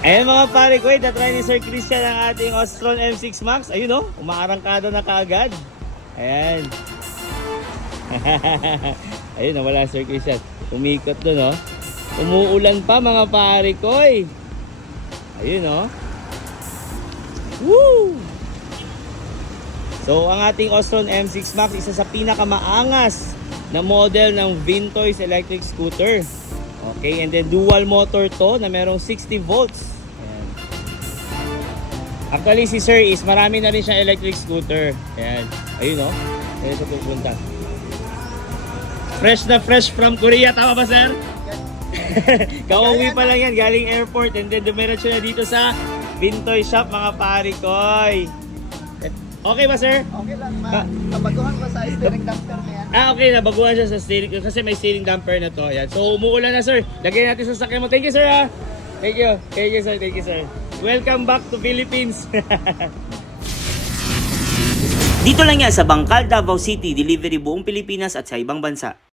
Ayan mga pare ko, na-try ni Sir Christian ang ating Ostron M6 Max. Ayun oh, umaarangkada na kaagad. Ayan. Ayun, nawala Sir Christian. Umikot doon oh. Umuulan pa mga pare ko. Ayun oh. Woo! So, ang ating Ostron M6 Max, isa sa pinakamaangas na model ng Vintoys electric scooter. Okay, and then dual motor to na merong 60 volts. Ayan. Actually, si Sir is marami na rin siyang electric scooter. Ayan. Ayun oh. Ayun sa pupunta. Fresh na fresh from Korea. Tama ba, Sir? Kauwi pa lang yan. Galing airport. And then dumiretso na dito sa Vintoy shop, mga pare koy. Okay ba, Sir? Okay lang, Ah. ma. Nabaguhan ko sa steering damper na yan. Ah, okay. Nabaguhan siya sa steering kasi may steering damper na to. Ayan. So, umuulan na, sir. Lagyan natin sa sakyan mo. Thank you, sir, ah. Thank you. Thank you, sir. Thank you, sir. Welcome back to Philippines. Dito lang yan sa Bangkal, Davao City, delivery buong Pilipinas at sa ibang bansa.